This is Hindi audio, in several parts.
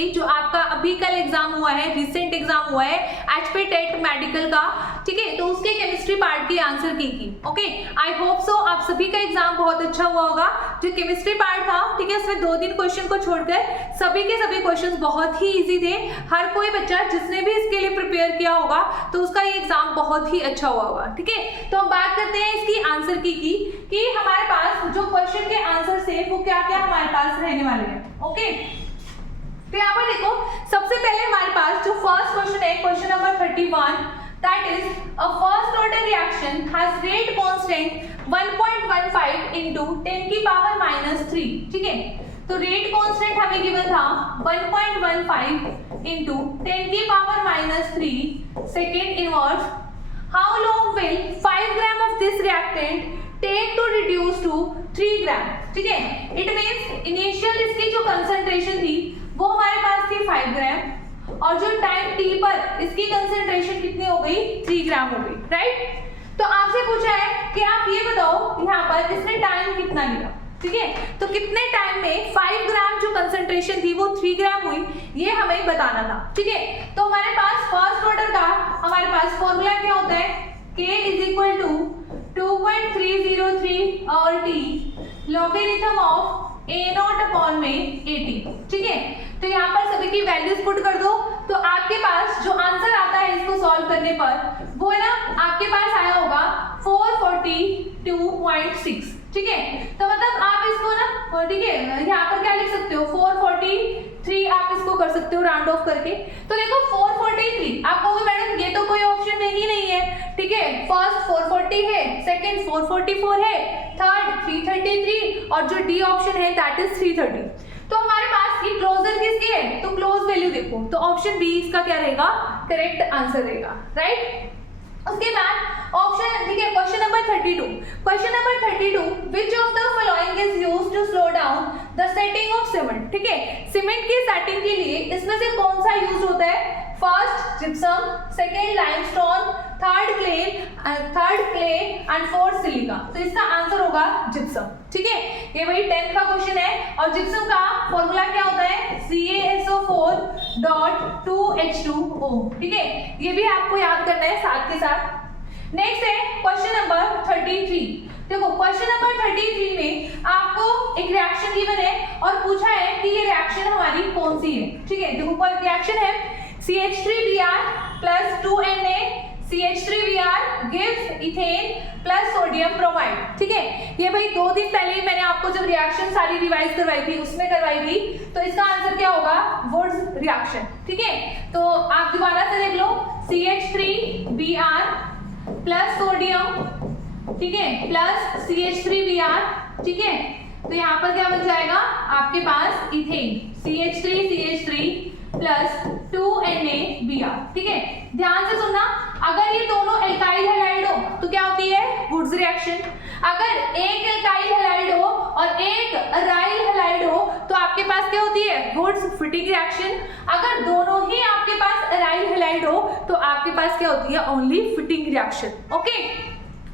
बेसिकली जो आपका अभी कल एग्जाम हुआ है, रिसेंट एग्जाम हुआ है एचपी टेट मेडिकल का, ठीक है, तो उसके केमिस्ट्री पार्ट की आंसर की थी। ओके, आई होप सो आप सभी का एग्जाम बहुत अच्छा हुआ होगा। जो केमिस्ट्री पार्ट था, ठीक है, इसमें 2-3 क्वेश्चन को छोड़कर सभी के सभी क्वेश्चन बहुत ही इजी थे। हर कोई बच्चा जिसने भी इसके लिए प्रिपेयर किया होगा तो उसका ये एग्जाम बहुत ही अच्छा हुआ होगा। ठीक है, तो हम बात करते हैं इसकी आंसर की कि हमारे पास जो क्वेश्चन के आंसर थे वो क्या क्या हमारे पास रहने वाले हैं। ओके, तो यहाँ पर देखो, सबसे पहले हमारे पास जो फर्स्ट क्वेश्चन है, question number 31, that is a first order reaction has rate constant 1.15 into 10 की पावर -3। ठीक है, तो रेट कांस्टेंट हमें गिवन था 1.15 into 10 की power -3 second inverse. How long will 5 gram of this reactant take to reduce to 3 gram. ठीक है, इट मींस इनिशियल इसकी जो कंसंट्रेशन थी वो हमारे पास थी 5 ग्राम और जो टाइम टी पर इसकी कंसंट्रेशन कितनी हो गई, 3 ग्राम हो गई, राइट। तो आपसे पूछा है कि आप ये बताओ यहाँ पर इसने टाइम कितना लिया। ठीक है, तो कितने टाइम में 5 ग्राम जो कंसंट्रेशन थी वो 3 ग्राम हुई, ये हमें बताना था। ठीक है, तो हमारे पास फर्स्ट ऑर्डर का हमारे पास फॉर्मूला क्या होता है, K = 2.303 और T लॉगरिथम ऑफ A0/80। ठीक है, तो यहाँ पर सभी की वैल्यूज पुट कर दो, तो आपके पास जो आंसर आता है इसको सॉल्व करने पर वो है ना, आपके पास आया होगा 442.6। ठीक है, तो मतलब आप इसको ना, ठीक है, यहाँ पर क्या लिख सकते हो, 443 आप इसको कर सकते हो राउंड ऑफ करके। तो देखो 443, आप कहोगे मैडम ये तो कोई ऑप्शन में ही नहीं है। ठीक है, फर्स्ट 440 है, सेकंड 444 है, थर्ड 333 और जो डी ऑप्शन है दैट इज 330। तो हमारे पास ये क्लोजर किसकी है, तो क्लोज वैल्यू देखो, तो ऑप्शन बी इसका क्या रहेगा, करेक्ट आंसर रहेगा, राइट। उसके बाद ऑप्शन, ठीक है, question number 32, question number 32, which of the following is used to slow down the setting of cement. ठीक है, सीमेंट की सेटिंग के लिए इसमें से कौन सा यूज होता है, first gypsum, second limestone, third clay and fourth silica. तो इसका आंसर होगा जिप्सम। ठीक है, ये वही 10th का क्वेश्चन है और जिप्सम का फॉर्मूला क्या होता है, CaSO4.2H2O। ठीक है, ये भी आपको याद करना है साथ के साथ। नेक्स्ट है क्वेश्चन नंबर 33। देखो क्वेश्चन नंबर 33 में आपको एक रिएक्शन गिवन है और पूछा है कि ये रिएक्शन हमारी कौन सी है। ठीक है, देखो रिएक्शन है CH3Br + 2Na CH3Br gives ethane plus sodium bromide. ठीक है, ये भाई 2 दिन पहले ही मैंने आपको जब रिएक्शन सारी रिवाइज करवाई थी उसमें करवाई थी, तो इसका आंसर क्या होगा, वुड्स रिएक्शन। ठीक है, तो आप दोबारा से देख लो, CH3Br + सोडियम, ठीक है, प्लस CH3Br। ठीक है, तो यहाँ पर क्या बन जाएगा आपके पास इथेन, CH3CH3 + 2NaBr। ठीक है, ध्यान से सुनना, अगर ये दोनों एल्काइल हैलाइड हो तो क्या होती है, वुड्स रिएक्शन। अगर एक एल्काइल हैलाइड हो और एक अराइल हैलाइड हो तो आपके पास क्या होती है, वुड्स फिटिंग रिएक्शन। अगर दोनों ही आपके पास अराइल हैलाइड हो तो आपके पास क्या होती है, ओनली फिटिंग रिएक्शन। ओके,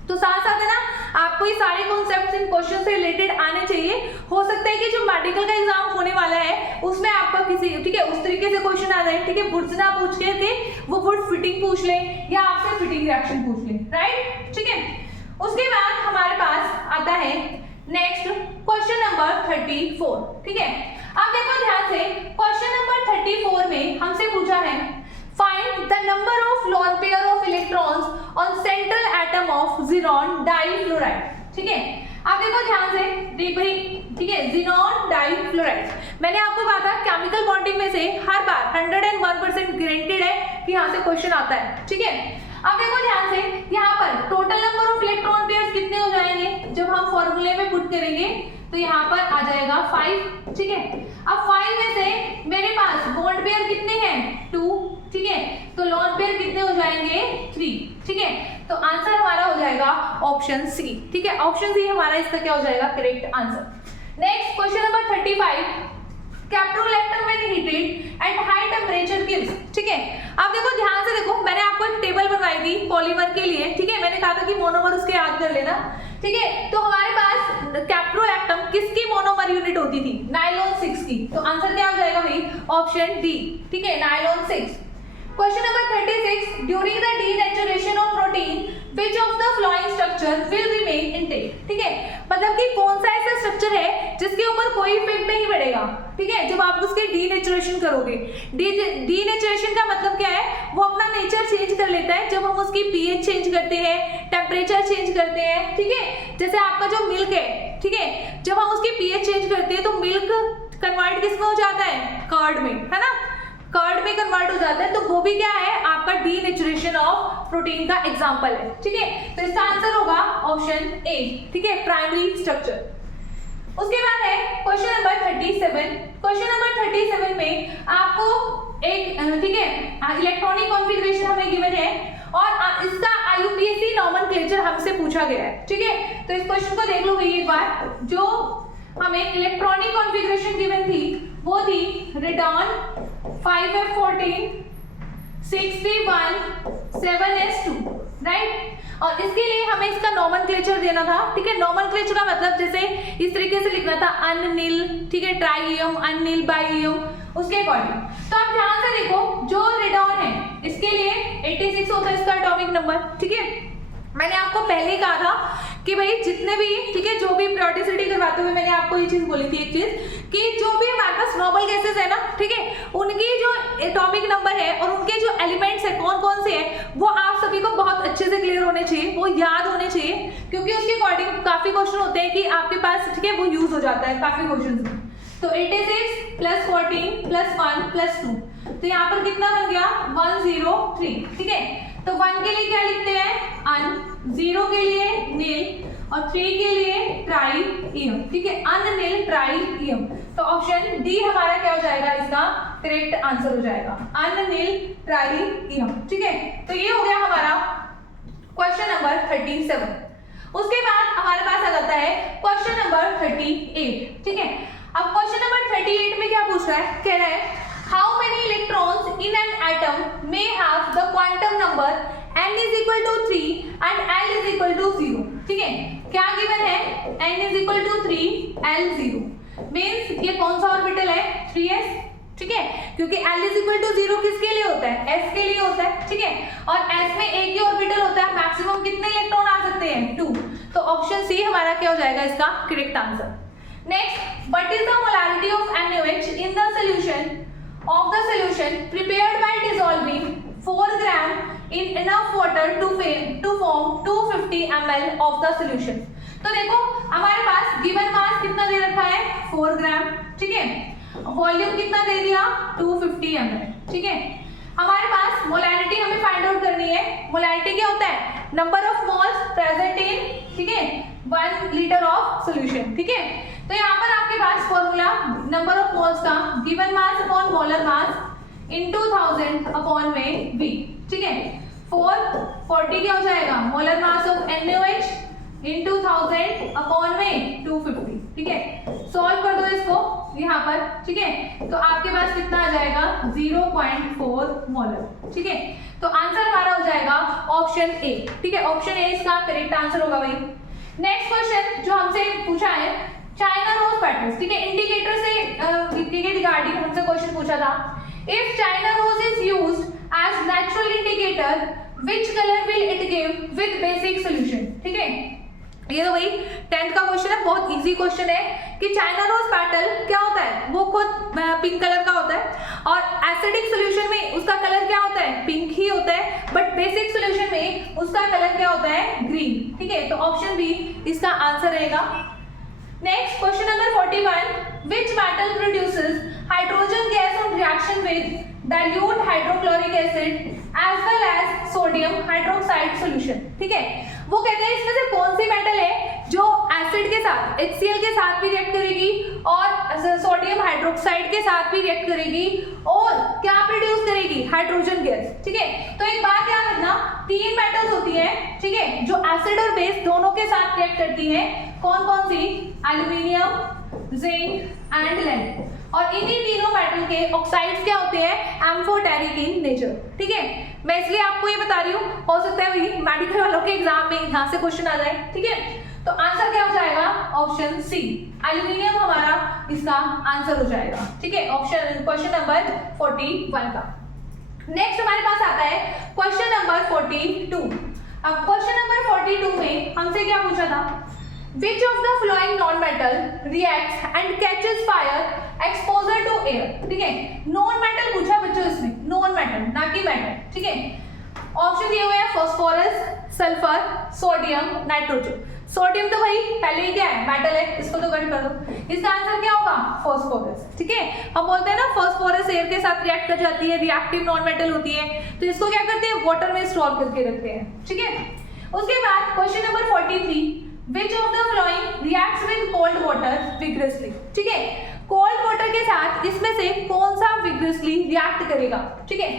तो साथ साथ है ना, आपको ये सारे कॉन्सेप्ट्स इन क्वेश्चन से रिलेटेड आने चाहिए। हो सकता है कि जो मेडिकल का एग्जाम होने वाला है उसमें आपका किसी, ठीक है, उस तरीके से क्वेश्चन आ जाए। ठीक है, वुड्स ना पूछ के वो वुड फिटिंग पूछ ले या आपसे फिटिंग रिएक्शन पूछ ले, राइट। ठीक है, उसके बाद हमारे पास आता है नेक्स्ट क्वेश्चन नंबर 34। ठीक है, अब देखो ध्यान से, क्वेश्चन नंबर 34 में हमसे पूछा है find the number of lone pair of electrons on central atom of xenon difluoride। ठीक है, अब देखो ध्यान से, ठीक है, xenon difluoride मैंने आपको कहा था केमिकल बॉन्डिंग में से हर बार 101% गारंटेड है कि यहाँ से क्वेश्चन आता है। ठीक है, अब देखो ध्यान से, यहाँ पर total number of electron pairs कितने हो जाएंगे जब हम फॉर्मूले में पुट करेंगे, तो यहाँ पर आ जाएगा 5। ठीक है, अब 5 में से मेरे पास बॉन्ड पेयर कितने हैं, 2। ठीक है, तो लोन पेयर कितने हो जाएंगे, 3। ठीक है, तो आंसर हमारा हो जाएगा ऑप्शन सी। ठीक है, ऑप्शन सी हमारा इसका क्या हो जाएगा, correct answer. Next question number 35, caprolactam when heated at high temperature gives. ठीक है, अब देखो ध्यान से देखो, मैंने आपको एक टेबल बनवाई थी पॉलीमर के लिए। ठीक है, मैंने कहा था कि मोनोमर उसके याद कर लेना। ठीक है, तो हमारे पास कैप्रोलैक्टम किसकी मोनोमर यूनिट होती थी, नायलॉन 6 की। तो आंसर क्या हो जाएगा भाई, ऑप्शन डी, ठीक है, nylon 6। Question number 36, during the denaturation of protein which of the flowing structure will remain intact, ठीक है, मतलब कि कौन सा ऐसा स्ट्रक्चर है जिसके ऊपर कोई इफेक्ट नहीं पड़ेगा, ठीक है, जब आप उसके डीनेचुरेशन करोगे। डीनेचुरेशन का मतलब क्या है, वो अपना नेचर चेंज कर लेता है जब हम उसकी पीएच चेंज करते हैं, टेम्परेचर चेंज करते हैं, ठीक है, जैसे आपका जो मिल्क है, ठीक है, जब हम उसकी पीएच चेंज करते हैं तो मिल्क कन्वर्ट किस में हो जाता है, कर्ड में, है ना, कर्ड में कन्वर्ट हो जाता है, तो वो भी क्या है, आपका डीनेचुरेशन ऑफ प्रोटीन का एग्जांपल है, ठीक है, तो इसका आंसर होगा ऑप्शन ए, ठीक है, प्राइमरी स्ट्रक्चर। उसके बाद है क्वेश्चन नंबर 37। क्वेश्चन नंबर 37 में आपको एक, ठीक है, इलेक्ट्रॉनिक कॉन्फ़िगरेशन हमें गिवन है और इसका IUPAC नॉमेनक्लेचर हमसे पूछा गया है, ठीक है, तो इस क्वेश्चन को देख लो भाई एक बार। जो हमें इलेक्ट्रॉनिक कॉन्फ़िगरेशन गिवन थी वो थी radon 5F14 6P1 7S2, right, और इसके लिए हमें इसका नॉमेनक्लेचर देना था, ठीक है, नॉमेनक्लेचर का मतलब जैसे इस तरीके से लिखना था, अननील, ठीक है, ट्राईएम, अननील, बाईएम, उसके अकॉर्डिंग। तो आप ध्यान से देखो, जो रेडॉन है इसके लिए 86 होता है इसका एटॉमिक नंबर, ठीक है, मैंने आपको पहले ही कहा था कि भाई जितने भी, ठीक है, जो भी प्रियोडिसिटी करवाते हुए मैंने आपको ये चीज बोली थी, एक चीज कि जो भी हमारे पास नॉर्मल गैसेस है ना, ठीक है, उनकी जो एटॉमिक नंबर है और उनके जो एलिमेंट्स है कौन कौन से हैं, वो आप सभी को बहुत अच्छे से क्लियर होने चाहिए, वो याद होने चाहिए, क्योंकि उसके अकॉर्डिंग काफी क्वेश्चन होते हैं कि आपके पास, ठीक है, वो यूज हो जाता है काफी क्वेश्चन में। तो 86 + 14 + 1 + 2, तो यहाँ पर कितना बन गया, 103, ठीक है, तो 1 के लिए क्या लिखते हैं, अन, 0 के लिए नील और 3 के लिए ट्राईइयम, ठीक है, अननील ट्राईइयम, तो ऑप्शन डी हमारा क्या हो जाएगा, इसका करेक्ट आंसर हो जाएगा, अननील ट्राईइयम, ठीक है, तो ये हो गया हमारा क्वेश्चन नंबर 37। उसके बाद हमारे पास आ जाता है क्वेश्चन नंबर 38, ठीक है, अब क्वेश्चन नंबर 38 में क्या पूछ रहा है, कह रहा है how many electrons in an atom may have the quantum number n = 3 and l = 0, ठीक है, क्या गिवन है, n = 3 l 0, मींस ये कौन सा ऑर्बिटल है, 3s, ठीक है, क्योंकि l = 0 किसके लिए होता है, s के लिए होता है, ठीक है, और s में एक ही ऑर्बिटल होता है, मैक्सिमम कितने इलेक्ट्रॉन आ सकते हैं, 2, तो ऑप्शन सी हमारा क्या हो जाएगा, इसका correct answer. Next, what is the molarity of NaOH in the solution prepared by dissolving 4 gram in enough water to form 250 ml of the solution। तो देखो हमारे पास गिवन मास कितना दे रखा है, 4 ग्राम, ठीक है, वॉल्यूम कितना दे दिया, 250 ml, ठीक है, हमारे पास मोलैरिटी हमें फाइंड आउट करनी है। मोलैरिटी क्या होता है, number of moles present in, ठीक है, 1 लीटर ऑफ सोल्यूशन, ठीक है, तो यहाँ पर आपके पास फॉर्मूला नंबर ऑफ मोल्स का given mass upon molar mass into 1000 upon में V, ठीक है, 440 क्या हो जाएगा, molar mass of NaOH into 1000 upon में 250, ठीक है, सॉल्व कर दो इसको यहाँ पर, ठीक है, तो आपके पास कितना आ जाएगा, 0.4 मोलर, ठीक है, तो आंसर हमारा हो जाएगा ऑप्शन ए, ठीक है, ऑप्शन ए इसका करेक्ट आंसर होगा भाई। नेक्स्ट क्वेश्चन जो हमसे पूछा है, चाइना रोज पैटर्न्स, ठीक है, इंडिकेटर से के रिगार्डिंग हमसे क्वेश्चन पूछा था, if China rose is used as natural indicator which colour will it give with basic solution, ठीक है, ये तो भाई 10th का क्वेश्चन है, बहुत इजी क्वेश्चन है कि चाइना रोज पेटल क्या होता है, वो खुद पिंक कलर का होता है और एसिडिक सॉल्यूशन में उसका कलर क्या होता है, पिंक ही होता है, बट बेसिक सॉल्यूशन में उसका कलर क्या होता है, ग्रीन, ठीक है, तो ऑप्शन बी इसका आंसर रहेगा। Next question number 41, which metal produces hydrogen gas on reaction with dilute hydrochloric acid as well as sodium hydroxide solution, ठीक है, वो कहते हैं इसमें से कौन सी मेटल है जो एसिड के साथ HCl के साथ भी रिएक्ट करेगी और सोडियम हाइड्रोक्साइड के साथ भी रिएक्ट करेगी और क्या प्रोड्यूस करेगी, हाइड्रोजन गैस, ठीक है, तो एक बात याद रखना, 3 मेटल्स होती हैं, ठीक है, जो एसिड और बेस दोनों के साथ रिएक्ट करती हैं, कौन कौन सी, एल्यूमिनियम, जिंक एंड लेड, और इन्हीं तीनों मेटल के ऑक्साइड्स क्या होते हैं, एम्फोटेरिक इन नेचर, ठीक है, मैं इसलिए आपको ये बता रही हूँ, हो सकता है वही मेडिकल वालों के एग्जाम में यहाँ से क्वेश्चन आ जाए, ठीक है, तो आंसर क्या हो जाएगा? ऑप्शन सी, एल्यूमिनियम हमारा इसका आंसर हो जाएगा। ठीक है, ऑप्शन क्वेश्चन नंबर 41 का। नेक्स्ट हमारे पास आता है क्वेश्चन नंबर 42। अब क्वेश्चन नंबर 42 में हमसे क्या पूछा था? Which of the following non-metal reacts and catches fire exposure to air? ठीक है, नॉन मेटल पूछा बच्चों इसमें, नॉन मेटल ना कि मेटल। ठीक है, ऑप्शन दिए हुए हैं phosphorus, sulphur, sodium, nitrogen. Sodium तो भाई पहले ही क्या है? मेटल है, इसको तो कट कर दो। इसका आंसर क्या होगा? फास्फोरस। ठीक है, हम बोलते हैं ना फास्फोरस एयर के साथ रिएक्ट कर जाती है, रिएक्टिव नॉन मेटल होती है, तो इसको क्या करते हैं? वाटर में स्टोर करके रखते हैं। ठीक है, उसके बाद question number 43, Which of the following reacts with cold water vigorously? ठीक है, कोल्ड वाटर के साथ इसमें से कौन सा vigorously रिएक्ट करेगा? ठीक है,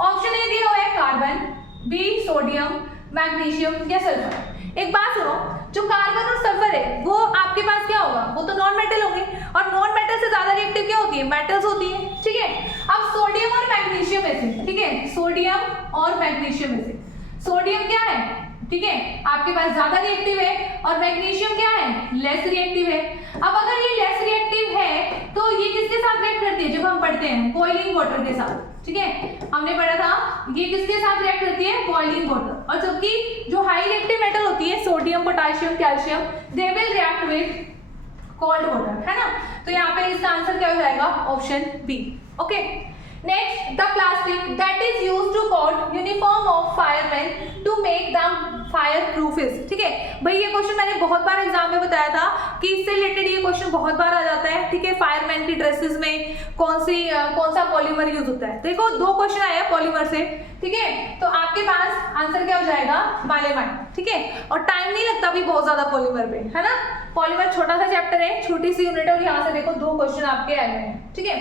ऑप्शन ए दिया हुआ है कार्बन, बी सोडियम, मैग्नीशियम या सल्फर। एक बात सुनो, जो कार्बन और सल्फर है वो आपके पास क्या होगा? वो तो नॉन मेटल होंगे, और नॉन मेटल से ज्यादा रिएक्टिव क्या होती है? मेटल्स होती है। ठीक है, अब सोडियम और मैग्नीशियम में से, ठीक है, सोडियम और मैग्नीशियम में से सोडियम क्या है? ठीक है, आपके पास ज्यादा रिएक्टिव है, और मैग्नीशियम क्या है? लेस रिएक्टिव है। अब अगर ये लेस रिएक्टिव है तो ये किसके साथ रिएक्ट करती है? जब हम पढ़ते हैं बॉइलिंग वाटर के साथ। ठीक है, हमने पढ़ा था ये किसके साथ रिएक्ट करती है? Boiling water. और जबकि जो हाई रिएक्टिव मेटल होती है sodium, potassium, calcium, they will react with cold water, है ना। तो यहाँ पे इसका आंसर क्या हो जाएगा? Option B. Okay, next, the plastic that is used to coat uniform of fireman to make them fire proof is. ठीक है भाई, ये क्वेश्चन मैंने बहुत बार एग्जाम में बताया था कि इससे रिलेटेड ये क्वेश्चन बहुत बार आ जाता है। ठीक है, फायरमैन की ड्रेसेस में कौन सा पॉलीमर यूज होता है? देखो, दो क्वेश्चन आए हैं पॉलीमर से। ठीक है, तो आपके पास आंसर क्या हो जाएगा? मालेमाइन। ठीक है, और टाइम नहीं लगता भी बहुत ज्यादा पॉलीमर पे, है ना। पॉलीमर छोटा सा चैप्टर है, छोटी सी यूनिट है, और यहाँ से देखो दो क्वेश्चन आपके आए हुए हैं। ठीक है,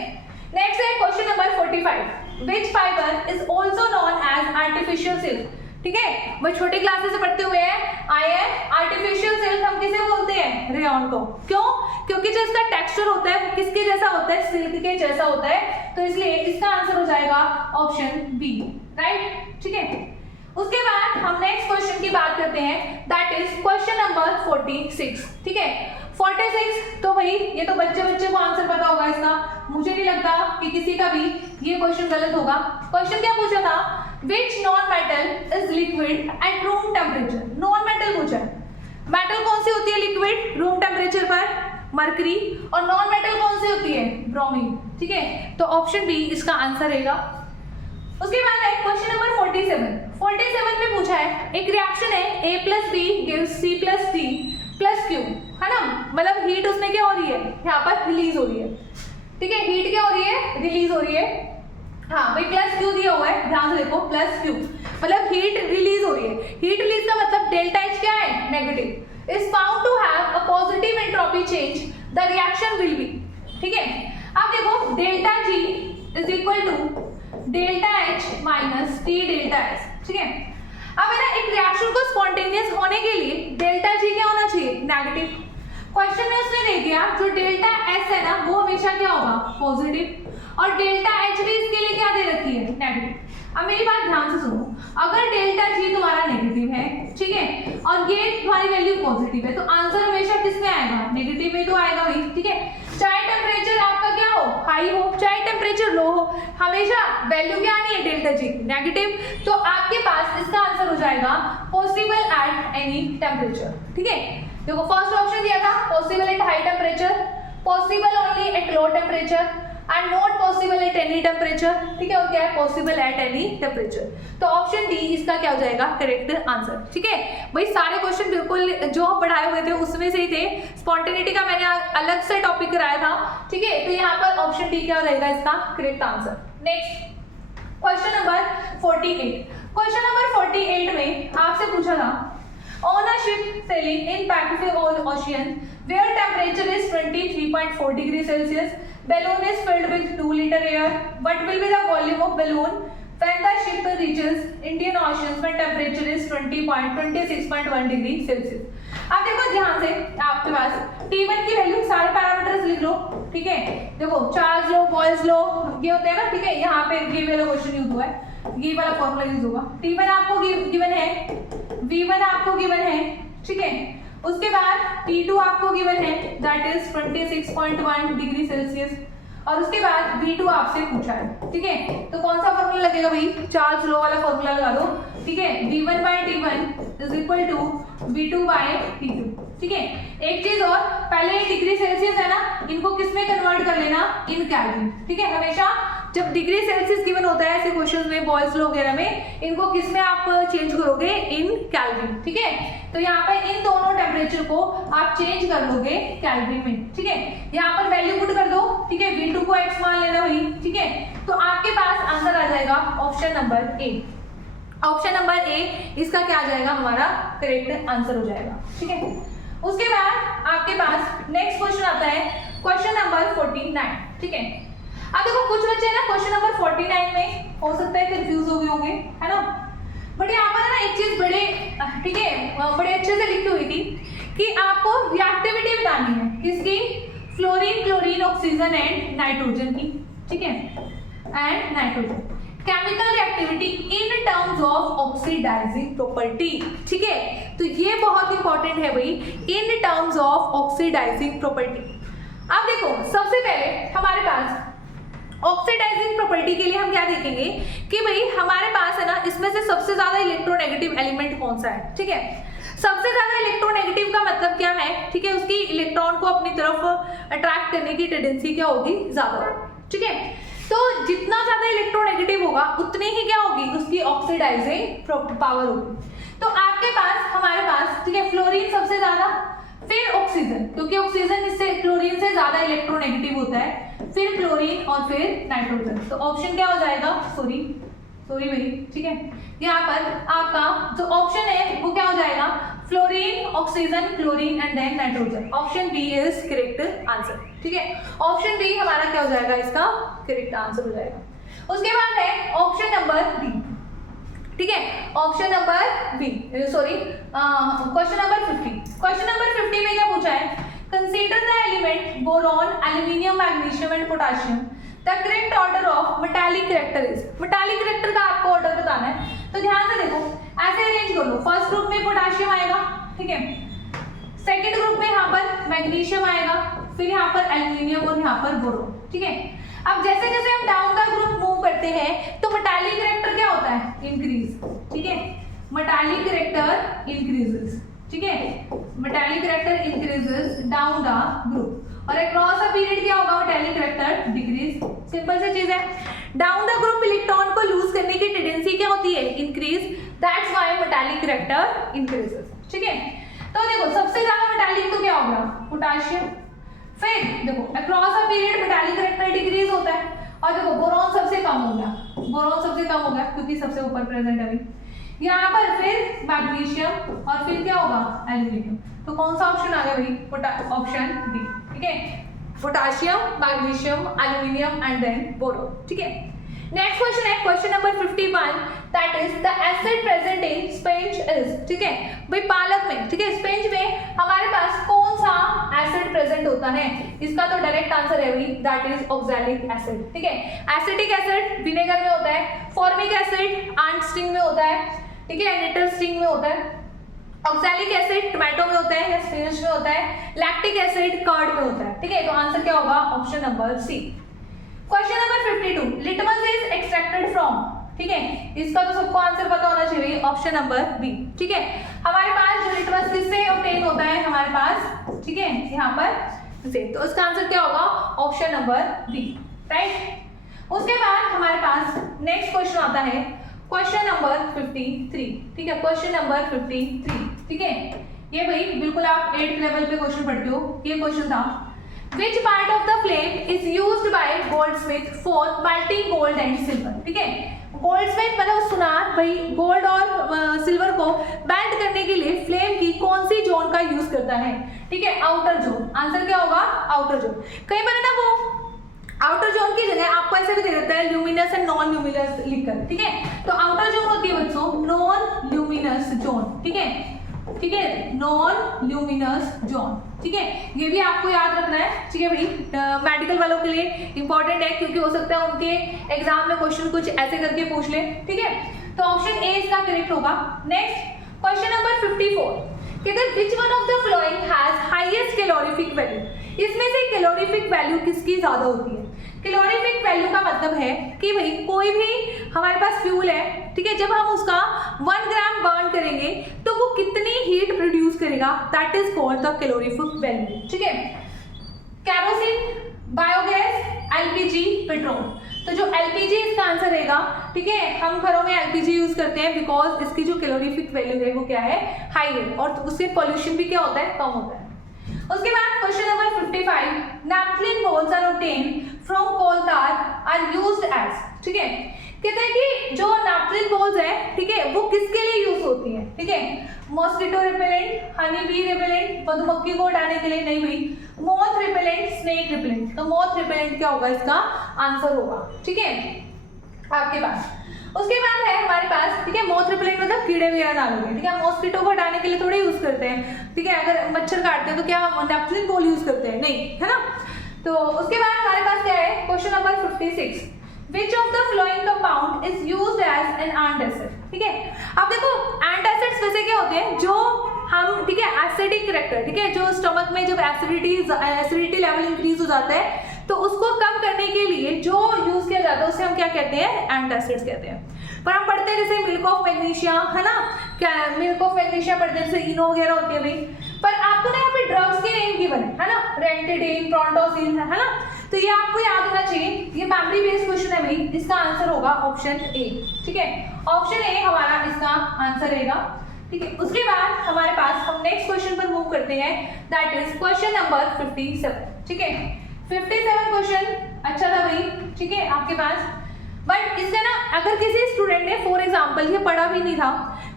नेक्स्ट है question number 45, which fibre is also known as artificial silk. ठीक है, वो छोटी क्लासेस से पढ़ते हुए आए हैं। आर्टिफिशियल सिल्क हम किसे बोलते हैं? रेयॉन को। क्यों? क्योंकि जो इसका टेक्सचर होता है वो किसके जैसा होता है? सिल्क के जैसा होता है, तो इसलिए इसका आंसर हो जाएगा ऑप्शन बी, राइट। ठीक है, उसके बाद हम नेक्स्ट क्वेश्चन की बात करते हैं, दैट इज क्वेश्चन नंबर 46। ठीक है, 46 तो भाई ये तो बच्चे को आंसर पता होगा इसका, मुझे नहीं लगता कि किसी का भी ये क्वेश्चन गलत होगा। क्वेश्चन क्या पूछा था? Which non-metal is liquid at room temperature? non-metal पूछा है। मेटल कौन सी होती है लिक्विड रूम टेम्परेचर पर? मरकरी। और नॉन मेटल कौन सी होती है? ब्रोमीन। ठीक है, तो ऑप्शन बी इसका आंसर रहेगा। उसके बाद है क्वेश्चन नंबर 47 में पूछा है, एक रिएक्शन है A+B gives C+D + Q, है ना। मतलब हीट उसमें क्या हो रही है? यहाँ पर रिलीज हो रही है। ठीक है, हीट क्या हो रही है? रिलीज हो रही है। हाँ भाई, +Q दिया हुआ है, ध्यान से देखो, +Q मतलब हीट रिलीज हो रही है। हीट रिलीज का मतलब डेल्टा H क्या है? Negative. Is found to have a positive entropy change, the reaction will be. ठीक है, अब देखो delta G is equal to delta H minus T delta S। ठीक है, अब है ना, एक रिएक्शन को स्पॉन्टेनियस होने के लिए डेल्टा G क्या होना चाहिए? नेगेटिव। क्वेश्चन में उसने दे दिया जो डेल्टा S है ना वो हमेशा क्या होगा? पॉजिटिव, और डेल्टा H भी इसके लिए क्या दे रखी है? नेगेटिव। अब मेरी बात ध्यान से सुनो, अगर डेल्टा G तुम्हारा नेगेटिव है, ठीक है, और ये तुम्हारी वैल्यू पॉजिटिव है, तो आंसर हमेशा किस में आएगा? नेगेटिव में तो आएगा भाई। ठीक है, चाहे टेम्परेचर आपका क्या हो? हाई हो, चाहे टेम्परेचर लो हो, हमेशा वैल्यू क्या आनी है? Delta G negative. तो आपके पास इसका आंसर हो जाएगा पॉसिबल एट एनी टेम्परेचर। ठीक है, देखो फर्स्ट ऑप्शन दिया था possible at high temperature, possible only at low temperature and not possible at any temperature. ठीक है, और क्या है? Possible at any temperature. तो ऑप्शन डी इसका क्या हो जाएगा? Correct answer. ठीक है भाई, सारे क्वेश्चन बिल्कुल जो हम पढ़ाए हुए थे उसमें से ही थे। स्पॉन्टेनिटी का मैंने अलग से टॉपिक कराया था। ठीक है, तो यहाँ पर ऑप्शन डी क्या रहेगा इसका correct answer. Next question number 48। Question number 48 में आपसे पूछा था, on a ship sailing in Pacific Ocean where temperature is 23.4 degrees Celsius, balloon is filled with 2 liter air. What will be the volume of balloon when the ship reaches Indian Ocean when temperature is 26.1 degree Celsius? अब देखो ध्यान से, आपके पास T1 की वैल्यू, सारे पैरामीटर्स लिख लो। ठीक है, देखो चार्ज लो, बॉयज लो, ये होते हैं ना। ठीक है, यहाँ पे ये वाला क्वेश्चन यूज हुआ है, ये वाला फॉर्मूला यूज होगा। T1 आपको गिवन है, V1 आपको गिवन है। ठीक है, उसके बाद T2 आपको गिवन है दैट इज 26.1 डिग्री सेल्सियस, और उसके बाद V2 आपसे पूछा है, ठीक है। तो कौन सा फॉर्मूला लगेगा भाई, चार्ल्स लॉ वाला फॉर्मूला लगा दो, ठीक है। V1/T1 is equal to V2/T2, ठीक है। एक चीज और, पहले डिग्री सेल्सियस है ना, इनको किस में कन्वर्ट कर लेना, इन केल्विन, ठीक है। हमेशा जब डिग्री सेल्सियस गिवन होता है ऐसे क्वेश्चंस में, बॉयज लॉ वगैरह में, इनको किस में आप चेंज करोगे, इन केल्विन, ठीक है। तो यहाँ पे इन दोनों टेम्परेचर को आप चेंज कर लोगे केल्विन में, ठीक है। यहाँ पर वैल्यू पुट कर दो, ठीक है। V2 को x मान लेना भाई, ठीक है। तो आपके पास आंसर आ जाएगा option number A. Option number A इसका क्या आ जाएगा, हमारा करेक्ट आंसर हो जाएगा, ठीक है। उसके बाद आपके पास नेक्स्ट क्वेश्चन आता है, क्वेश्चन नंबर 49, ठीक है। अब देखो कुछ बच्चे ना क्वेश्चन नंबर 49 में हो सकता है कंफ्यूज हो गए होंगे, है ना। बट यहाँ पर ना एक चीज बड़े, ठीक है, बड़े अच्छे से लिखी हुई थी कि आपको रिएक्टिविटी बतानी है किसकी, fluorine, chlorine, oxygen and nitrogen की, ठीक है, and nitrogen chemical reactivity in terms of oxidising property, ठीक है। तो ये बहुत इंपॉर्टेंट है भाई, in terms of oxidising property. अब देखो सबसे पहले हमारे पास ऑक्सीडाइजिंग प्रॉपर्टी के लिए हम क्या देखेंगे कि भाई हमारे पास है ना, इसमें से सबसे ज्यादा इलेक्ट्रोनेगेटिव एलिमेंट कौन सा है, ठीक है। सबसे ज्यादा इलेक्ट्रोनेगेटिव का मतलब क्या है, ठीक है, उसकी इलेक्ट्रॉन को अपनी तरफ अट्रैक्ट करने की टेंडेंसी क्या होगी, ज्यादा, ठीक है। तो जितना ज्यादा इलेक्ट्रोनेगेटिव होगा उतनी ही क्या होगी, उसकी ऑक्सीडाइजिंग पावर होगी। तो आपके पास, हमारे पास, ठीक है, फ्लोरीन सबसे ज्यादा, फिर ऑक्सीजन, क्योंकि ऑक्सीजन इससे क्लोरीन से ज्यादा इलेक्ट्रोनेगेटिव होता है, फिर क्लोरीन और फिर नाइट्रोजन। तो ऑप्शन क्या हो जाएगा, सॉरी मेरी, ठीक है। यहाँ पर आपका जो ऑप्शन है वो क्या हो जाएगा, fluorine, oxygen, chlorine and then nitrogen. Option B is correct answer, ठीक है। ऑप्शन बी हमारा क्या हो जाएगा, इसका करेक्ट आंसर हो जाएगा। उसके बाद है ऑप्शन नंबर बी, ठीक है। Option number B, sorry question number 50। Question number 50 में क्या पूछा है, consider the element boron, aluminium, magnesium and potassium, the correct order of metallic character is. Metallic character का आपको ऑर्डर बताना है, तो ध्यान से देखो, ऐसे अरेंज कर लो। फर्स्ट ग्रुप में पोटेशियम आएगा, ठीक है। सेकंड ग्रुप में यहाँ पर मैग्नीशियम आएगा, फिर यहाँ पर एल्यूमिनियम और यहाँ पर बोरॉन, ठीक है। अब जैसे जैसे हम डाउन द ग्रुप मूव करते हैं तो मेटालिक कैरेक्टर क्या होता है, इंक्रीज, ठीक है। मेटालिक कैरेक्टर इंक्रीजेस, ठीक है। Metallic character increases down the group, और अक्रॉस अ पीरियड क्या होगा, मेटालिक कैरेक्टर डिक्रीज। सिंपल सी चीज है, डाउन द ग्रुप इलेक्ट्रॉन को लूज करने की टेंडेंसी क्या होती है, increase, that's why metallic character increases, ठीक है। तो देखो सबसे ज्यादा मेटालिक तो क्या होगा, पोटेशियम। फिर देखो across a period metallic character decrease होता है, और देखो बोरॉन सबसे कम हो गया, बोरॉन सबसे कम हो गया क्योंकि सबसे ऊपर प्रेजेंट है अभी। यहाँ पर फिर मैग्नीशियम और फिर क्या होगा, एल्यूमिनियम। तो कौन सा ऑप्शन आ गया भाई, ऑप्शन डी, ठीक है। Potassium, magnesium, aluminium and then boron, ठीक है। नेक्स्ट क्वेश्चन है question number 51, that is the acid present in sponge is, ठीक है भाई, पालक में, ठीक है, स्पंज में हमारे पास कौन सा एसिड प्रेजेंट होता है, इसका तो डायरेक्ट आंसर है भाई, दैट इज ऑक्सैलिक एसिड, ठीक है। एसिटिक एसिड विनेगर में होता है, फॉर्मिक एसिड आंट स्टिंग में होता है, ठीक है, नेटल स्टिंग में होता है, ऑक्सैलिक एसिड टोमेटो में होता है या स्पिनच में होता है, लैक्टिक एसिड कर्ड में होता है, ठीक है। तो आंसर क्या होगा, option number C. Question number 52, litmus is extracted from, ठीक है, इसका तो सबको आंसर पता होना चाहिए, ऑप्शन नंबर बी, ठीक है। हमारे पास जो लिटमस किससे ऑब्टेन होता है, हमारे पास, ठीक है, यहाँ पर से, तो इसका आंसर क्या होगा, ऑप्शन नंबर बी, राइट। उसके बाद हमारे पास नेक्स्ट क्वेश्चन आता है क्वेश्चन नंबर 53, ठीक है, क्वेश्चन नंबर 53, ठीक है। ये भाई बिल्कुल आप 8th लेवल पे क्वेश्चन पढ़ते हो, ये क्वेश्चन था, Which part of the flame is used by goldsmith for melting gold and silver, ठीक है। गोल्डस्मिथ मतलब सुनार भाई, गोल्ड और सिल्वर को मेल्ट करने के लिए फ्लेम की कौन सी जोन का यूज करता है, ठीक है, आउटर जोन। आंसर क्या होगा, आउटर जोन। कई बार ना वो आउटर जोन की जगह आपको ऐसे भी दे देता है ल्यूमिनस एंड नॉन ल्यूमिनस लिखकर, ठीक है। तो आउटर जोन होती है बच्चों नॉन ल्यूमिनस जोन, ठीक है, ठीक है, नॉन ल्यूमिनस जोन, ठीक है। ये भी आपको याद रखना है, ठीक है भाई, मेडिकल वालों के लिए इंपॉर्टेंट है क्योंकि हो सकता है उनके एग्जाम में क्वेश्चन कुछ ऐसे करके पूछ ले, ठीक है। तो ऑप्शन ए इसका करेक्ट होगा। नेक्स्ट क्वेश्चन नंबर 54, कहते हैं which one of the flowing has highest calorific value, इसमें से कैलोरीफिक वैल्यू किसकी ज्यादा होती है। कैलोरीफिक वैल्यू का मतलब है कि भाई कोई भी हमारे पास फ्यूल है, ठीक है, जब हम उसका 1 ग्राम बर्न करेंगे तो वो कितनी हीट प्रोड्यूस करेगा, that is called the calorific value. ठीक है, कैरोसिन, बायोगैस, एलपीजी, पेट्रोल। तो जो एलपीजी इसका आंसर रहेगा, ठीक है, हम घरों में एलपीजी यूज करते हैं बिकॉज इसकी जो कैलोरीफिक वैल्यू है वो क्या है, हाई है, और उससे पॉल्यूशन भी क्या होता है, कम होता है। उसके बाद question number 55, naphthalene balls are obtained from coal tar are used as, ठीक है, कहते हैं कि जो नैपथलीन बॉल्स है, ठीक है, वो किसके लिए यूज होती है, ठीक है, mosquito repellent, honey bee repellent, मधुमक्खी को हटाने के लिए, नहीं भाई, मॉथ रिपेलेंट, स्नेक रिपेलेंट। तो मॉथ रिपेलेंट क्या होगा, इसका आंसर होगा, ठीक है, आपके पास। उसके बाद है हमारे पास, ठीक है, मॉथ रिपेलेंट मतलब कीड़े वगैरह डालोगे, ठीक है, मॉस्किटो को हटाने के लिए थोड़े यूज करते हैं, ठीक है, अगर मच्छर काटते हैं तो क्या नैपथलीन बॉल यूज करते हैं, नहीं, है ना। तो उसके बाद हमारे पास क्या है, question number 56, Which of the following compound is used as an antacid, ठीक है। अब देखो एंटासिड्स वैसे क्या होते हैं, जो हम, ठीक है, एसिडिक कैरेक्टर, ठीक है, जो स्टमक में जब एसिडिटी लेवल इंक्रीज हो जाता है तो उसको कम करने के लिए जो यूज किया जाता है उसे हम क्या कहते हैं, एंटासिड्स कहते हैं। पर हम पढ़ते हैं जैसे मिल्क ऑफ मैग्नीशिया, है ना, क्या मिल्क ऑफ मैग्नीशिया पढ़ते हैं, जैसे इनो वगैरह होती है भाई। पर आपको ना यहाँ पे ड्रग्स के नेम गिवन है ना, रेंटेडिन, प्रोंटोसिन, है ना, तो ये आपको याद होना चाहिए, ये मेमोरी बेस्ड क्वेश्चन है भाई। इसका आंसर होगा ऑप्शन ए, ठीक है, ऑप्शन ए हमारा इसका आंसर रहेगा, ठीक है। उसके बाद हमारे पास हम नेक्स्ट क्वेश्चन पर मूव करते हैं, दैट इज क्वेश्चन नंबर 57, ठीक है। 57 क्वेश्चन अच्छा था भाई, ठीक है, आपके पास, बट इसका ना अगर किसी स्टूडेंट ने फॉर एग्जांपल ये पढ़ा भी नहीं था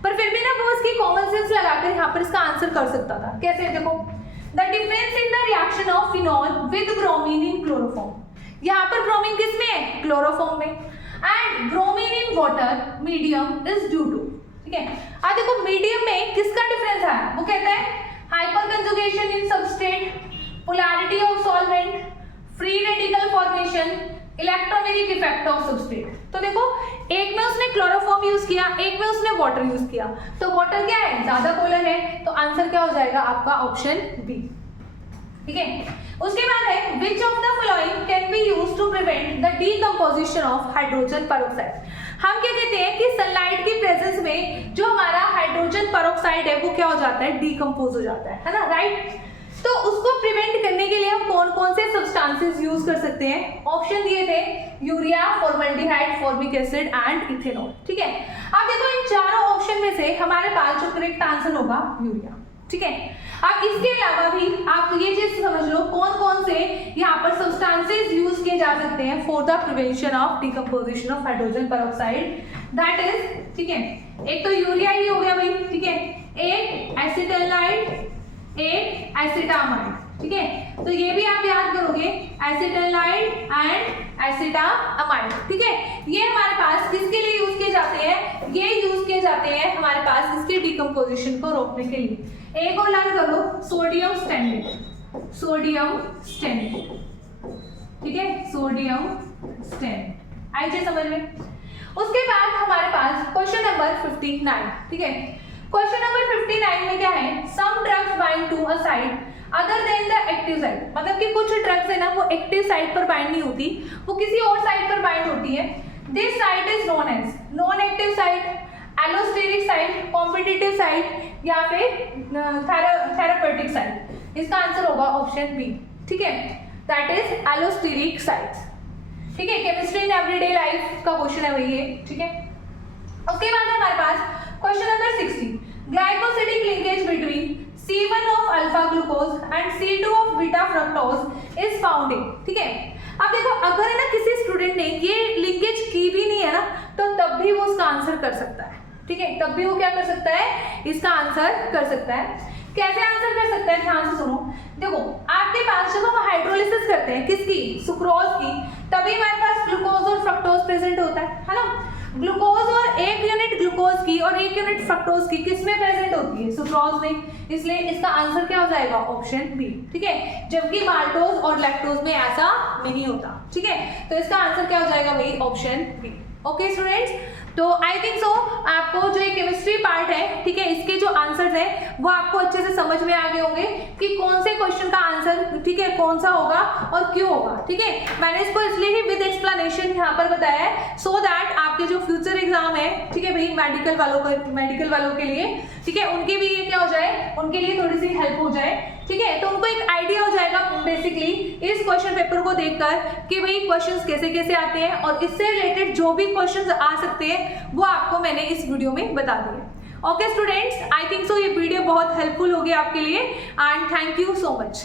पर फिर भी ना वो इसकी कॉमन सेंस लगाकर यहाँ पर इसका आंसर कर सकता था। कैसे, देखो, the difference in the reaction of phenol with bromine in chloroform, यहाँ पर ब्रोमीन किस में है, क्लोरोफॉर्म में, and bromine in water medium is due to, ठीक है। अब देखो मीडियम में किसका डिफरेंस है, वो कहता है hyper conjugation in substrate, polarity of solvent, free radical formation, electromeric effect of substrate. तो देखो एक में उसने क्लोरोफॉर्म यूज किया, एक में उसने वाटर यूज किया, तो वाटर क्या है, ज्यादा पोलर है, तो आंसर क्या हो जाएगा आपका ऑप्शन बी, ठीक है। उसके बाद है which of the following can be used to prevent the decomposition of hydrogen peroxide. हम क्या कहते हैं कि सनलाइट की प्रेजेंस में जो हमारा हाइड्रोजन पेरोक्साइड है वो क्या हो जाता है, डीकंपोज हो जाता है ना, राइट। तो उसको प्रिवेंट करने के लिए हम कौन कौन से सब्सटेंसेस यूज कर सकते हैं, ऑप्शन दिए थे urea, formaldehyde, formic acid and ethanol, ठीक है। अब देखो इन चारों ऑप्शन में से हमारे पास जो करेक्ट आंसर होगा यूरिया, ठीक है। अब इसके अलावा भी आप ये चीज समझ लो कौन कौन से यहाँ पर सब्सटेंसेस यूज किए जा सकते हैं for the prevention of decomposition of hydrogen peroxide, that is, ठीक है, एक तो यूरिया ही हो गया भाई, ठीक है, एक एसिटाइलाइड, एक एसिटामाइड, ठीक है। तो ये भी आप याद करोगे, एसिटाइलाइड एंड एसिटामाइड, ठीक है। ये हमारे पास किसके लिए यूज किए जाते हैं, ये यूज किए जाते हैं हमारे पास इसके डीकंपोजिशन को रोकने के लिए। एक और लर्न कर लो, सोडियम स्टैंडेड, सोडियम स्टैंडेड, ठीक है, सोडियम स्टैंडेड, आई जे समझ में। उसके बाद हमारे पास क्वेश्चन नंबर 59, ठीक है। क्वेश्चन नंबर 59 में क्या है, some drugs bind to a site other than the active site, मतलब कि कुछ ड्रग्स है ना वो एक्टिव साइट पर बाइंड नहीं होती, वो किसी और साइट पर बाइंड होती है। This site is known as non active site, allosteric site, competitive site या फिर थेरापेटिक साइट। इसका आंसर होगा ऑप्शन बी, ठीक है, दैट इज एलोस्टेरिक साइट, ठीक है। केमिस्ट्री इन एवरीडे लाइफ का क्वेश्चन है वही है, ठीक है। उसके बाद हमारे पास question number 60, glycosidic linkage between C1 of alpha glucose and C2 of beta fructose is found in, ठीक है। अब देखो अगर है ना किसी स्टूडेंट ने ये लिंकेज की भी नहीं है ना तो तब भी वो उसका आंसर कर सकता है, ठीक है, तब भी वो क्या कर सकता है, इसका आंसर कर सकता है। कैसे आंसर कर सकता है, ध्यान से सुनो। देखो आपके पास जब हम हाइड्रोलिसिस करते हैं किसकी, सुक्रोज की, तभी हमारे पास ग्लूकोज और फ्रक्टोज प्रेजेंट होता है ना। ग्लूकोज और 1 यूनिट ग्लूकोज की और 1 यूनिट फ्रक्टोज की किसमें प्रेजेंट होती है, सुक्रोज में, इसलिए इसका आंसर क्या हो जाएगा, ऑप्शन बी, ठीक है। जबकि माल्टोज और लैक्टोज में ऐसा नहीं होता, ठीक है, तो इसका आंसर क्या हो जाएगा भाई, ऑप्शन बी। ओके स्टूडेंट्स, तो आई थिंक सो आपको जो ये केमिस्ट्री पार्ट है, ठीक है, इसके जो आंसर्स हैं वो आपको अच्छे से समझ में आ गए होंगे कि कौन से क्वेश्चन का आंसर, ठीक है, कौन सा होगा और क्यों होगा, ठीक है। मैंने इसको इसलिए ही विद एक्सप्लेनेशन यहाँ पर बताया है सो दैट आपके जो फ्यूचर एग्जाम है, ठीक है भाई, मेडिकल वालों के लिए, ठीक है, उनके भी ये क्या हो जाए, उनके लिए थोड़ी सी हेल्प हो जाए, ठीक है। तो उनको एक आइडिया हो जाएगा बेसिकली इस क्वेश्चन पेपर को देखकर कि भाई क्वेश्चंस कैसे कैसे आते हैं और इससे रिलेटेड जो भी क्वेश्चंस आ सकते हैं वो आपको मैंने इस वीडियो में बता दिए। Okay students, I think so ये वीडियो बहुत हेल्पफुल होगी आपके लिए and thank you so much.